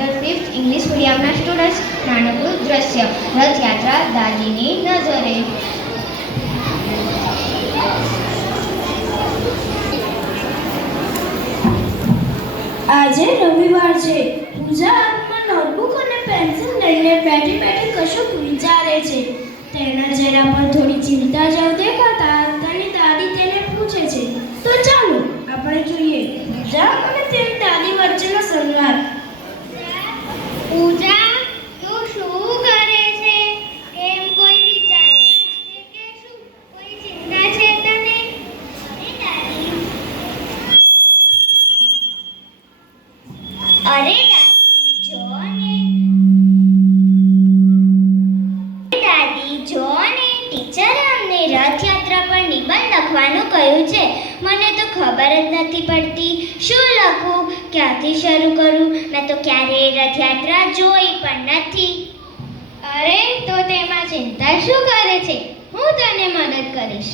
Standard 5th English મીડિયમના students નાનકડું દ્રશ્ય રથયાત્રા દાદીની નજરે. આજે રવિવાર છે. પૂજા હાથમાં નોટબુક અને પેન્સિલ લઈને બેઠી બેઠી કશુંક વિચારે છે. તેના ચહેરા પર થોડી ચિંતા જેવું દેખાતા તેની દાદી તેને પૂછે છે. તો ચાલો આપણે જોઈએ પૂજા અને તેની દાદી વચ્ચેનો સંવાદ. પૂજા, તું શું કરે છે? કેમ કોઈ વિચારમાં છે કે શું કોઈ ચિંતા છે તને? અરે દાદી જો ને ટીચરે અમને રથયાત્રા પર નિબંધ લખવાનું કહ્યું છે. મને તો ખબર જ નથી પડતી શું લખું, ક્યાંથી શરૂ કરું. મેં તો ક્યારેય રથયાત્રા જોઈ પણ નથી. અરે તો તેમાં ચિંતા શું કરે છે? હું તને મદદ કરીશ.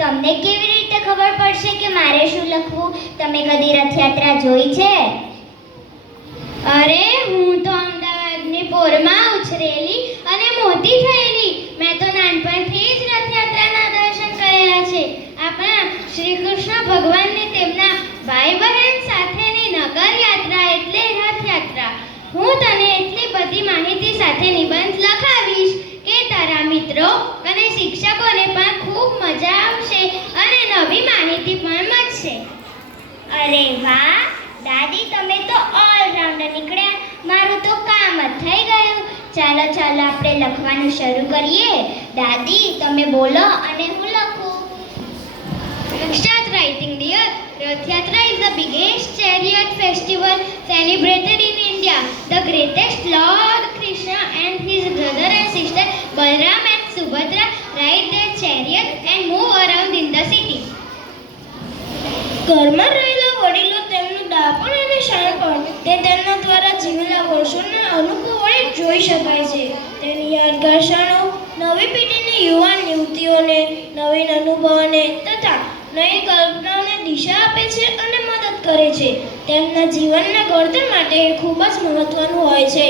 તમને કેવી રીતે ખબર પડશે કે મારે શું લખવું? તમે કદી રથયાત્રા જોઈ છે? અરે હું તો અમદાવાદની પોરમાં ઉછરેલી અને મોટી થયેલી. મેં તો નાનપણથી જ રથયાત્રાના દર્શન કરેલા છે. આપણા શ્રી કૃષ્ણ ભગવાનને તેમના ભાઈ બહેન સાથેની નગર યાત્રા એટલે રથયાત્રા. હું તને એટલી બધી માહિતી સાથે નિબંધ લખાવીશ કે તારા મિત્રો અને શિક્ષકોને પણ ખૂબ મજા આવશે અને નવી માહિતી પણ મળશે. અરે વાહ દાદી, તમે તો ઓલરાઉન્ડર નીકળ્યા. મારું તો કામ જ થઈ ગયું. ચાલો આપણે લખવાનું શરૂ કરીએ. દાદી તમે બોલો અને હું લખું. Start writing, dear. Rath Yatra is the biggest chariot festival celebrated in India. The greatest Lord Krishna and his brother and sister Balram and Subhadra ride their chariot and move around in the city. ઘરમાં રહેલા વડીલો તેમનું ડાપણ અને શાણપણ તે તેમના દ્વારા જીવેલા વર્ષોના અનુભવ વડે જોઈ શકાય છે. તેની યાદગાર ક્ષણો નવી પેઢીની યુવાન યુવતીઓને નવીન અનુભવોને તથા નવી કલ્પનાઓને દિશા આપે છે અને મદદ કરે છે. તેમના જીવનના ઘડતર માટે ખૂબ જ મહત્વનું હોય છે.